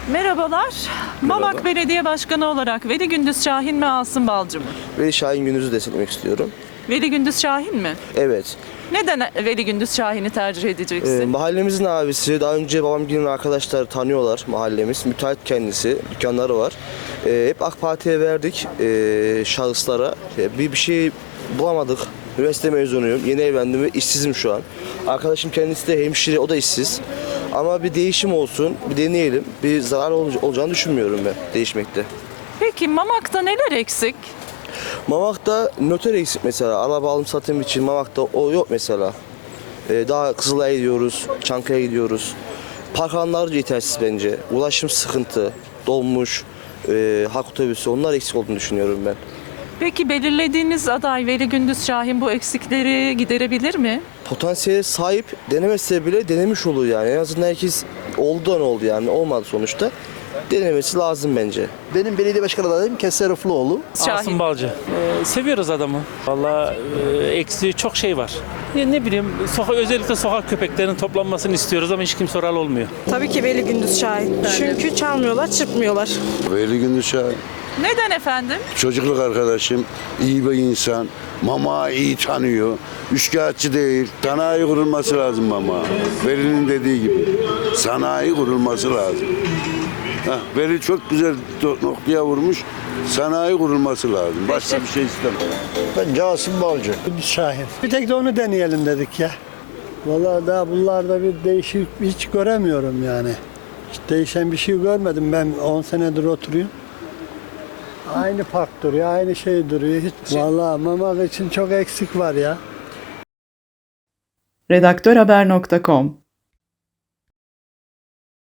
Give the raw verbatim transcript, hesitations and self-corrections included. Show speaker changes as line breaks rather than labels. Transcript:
Merhabalar. Mamak Belediye Başkanı olarak Veli Gündüz Şahin mi, Asım Balcı mı?
Veli Şahin Gündüz'ü desteklemek istiyorum.
Veli Gündüz Şahin mi?
Evet.
Neden Veli Gündüz Şahin'i tercih edeceksin?
Ee, mahallemizin abisi, daha önce babamgilin arkadaşlar tanıyorlar mahallemiz. Müteahhit kendisi, dükkanları var. Ee, hep AK Parti'ye verdik ee, şahıslara. Ee, bir bir şey bulamadık. Üniversite mezunuyum, yeni evlendim ve işsizim şu an. Arkadaşım kendisi de hemşire, o da işsiz. Ama bir değişim olsun, bir deneyelim. Bir zarar ol- olacağını düşünmüyorum ben değişmekte.
Peki Mamak'ta neler eksik?
Mamak'ta noter eksik mesela. Araba alım satım için Mamak'ta o yok mesela. Ee, daha Kızılay'a gidiyoruz, Çankaya'ya gidiyoruz. Park alanları yetersiz bence. Ulaşım sıkıntı, dolmuş, e, halk otobüsü, onlar eksik olduğunu düşünüyorum ben.
Peki belirlediğiniz aday Veli Gündüz Şahin bu eksikleri giderebilir mi?
Potansiyele sahip, denemese bile denemiş olur yani. En azından herkes oldudan oldu yani, olmadı sonuçta. Denemesi lazım bence.
Benim belediye başkanı adayım Keser Rıflıoğlu.
Şahin.
Asım Balcı. Ee, seviyoruz adamı. Vallahi e, eksiği çok şey var. Ya ne bileyim, soka, özellikle sokak köpeklerinin toplanmasını istiyoruz ama hiç kimse oral olmuyor.
Tabii ki Veli Gündüz Şahin. Çünkü çalmıyorlar, çırpmıyorlar.
Veli Gündüz Şahin.
Neden efendim?
Çocukluk arkadaşım, iyi bir insan. Mama iyi tanıyor. Üçkağıtçı değil. Sanayi kurulması lazım mama. Veli'nin dediği gibi. Sanayi kurulması lazım. Heh, Veli çok güzel noktaya vurmuş. Sanayi kurulması lazım. Başka bir şey istemem.
Ben Asım Balcı.
Şahin. Bir tek de onu deneyelim dedik ya. Vallahi daha bunlarda bir değişik hiç göremiyorum yani. Hiç değişen bir şey görmedim. Ben on senedir oturuyorum. Aynı park duruyor, aynı şey duruyor. Hiç vallahi Mamak için çok eksik var ya.
redaktörhaber nokta com